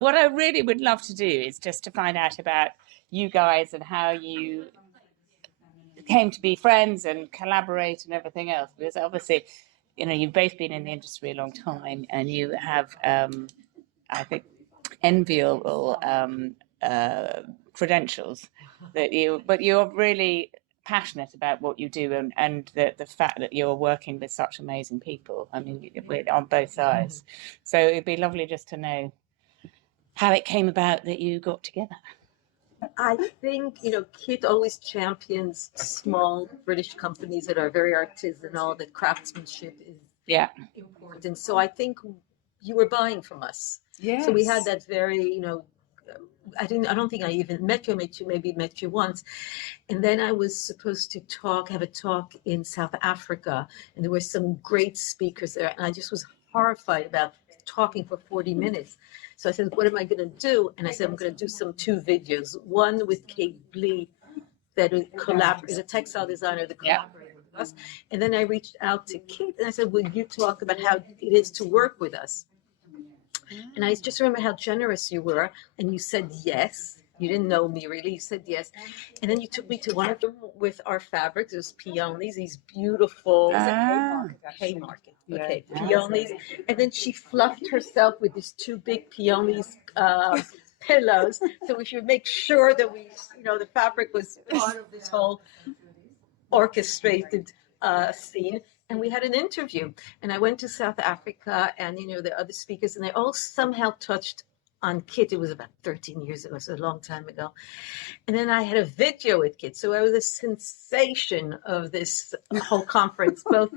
What I really would love to do is just to find out about you guys and how you came to be friends and collaborate and everything else. Because obviously, you know, you've both been in the industry a long time, and you have, I think, enviable credentials that you, but you're really passionate about what you do, and the fact that you're working with such amazing people. I mean, on both sides. So it'd be lovely just to know how it came about that you got together. I think, you know, Kit always champions small British companies that are very artisanal, that craftsmanship is important. So I think you were buying from us. Yes. So we had that very, you know, I don't think I even met you, maybe met you once. And then I was supposed to have a talk in South Africa, and there were some great speakers there. And I just was horrified about talking for 40 minutes. So I said, what am I going to do? And I said, I'm going to do two videos. One with Kate Blee, that is a textile designer that collaborated with us. And then I reached out to Kate and I said, would you talk about how it is to work with us? And I just remember how generous you were. And you said yes. You didn't know me really. You said yes. And then you took me to one of them with our fabrics. It was peonies, these beautiful Haymarket. Okay, peonies. And then she fluffed herself with these two big peonies pillows. So we should make sure that the fabric was part of this whole orchestrated scene. And we had an interview. And I went to South Africa, and the other speakers, and they all somehow touched on Kit. It was about 13 years ago, so a long time ago. And then I had a video with Kit. So I was a sensation of this whole conference, both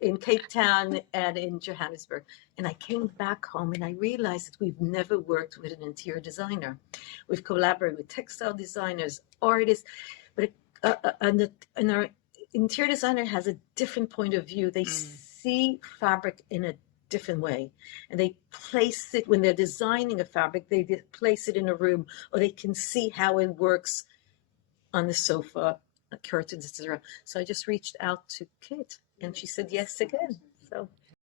in Cape Town and in Johannesburg. And I came back home and I realized that we've never worked with an interior designer. We've collaborated with textile designers, artists, but and our interior designer has a different point of view. They see fabric in a different way, and they place it when they're designing a fabric. They place it in a room, or they can see how it works on the sofa, curtains, etc. So I just reached out to Kit, and she said yes again. So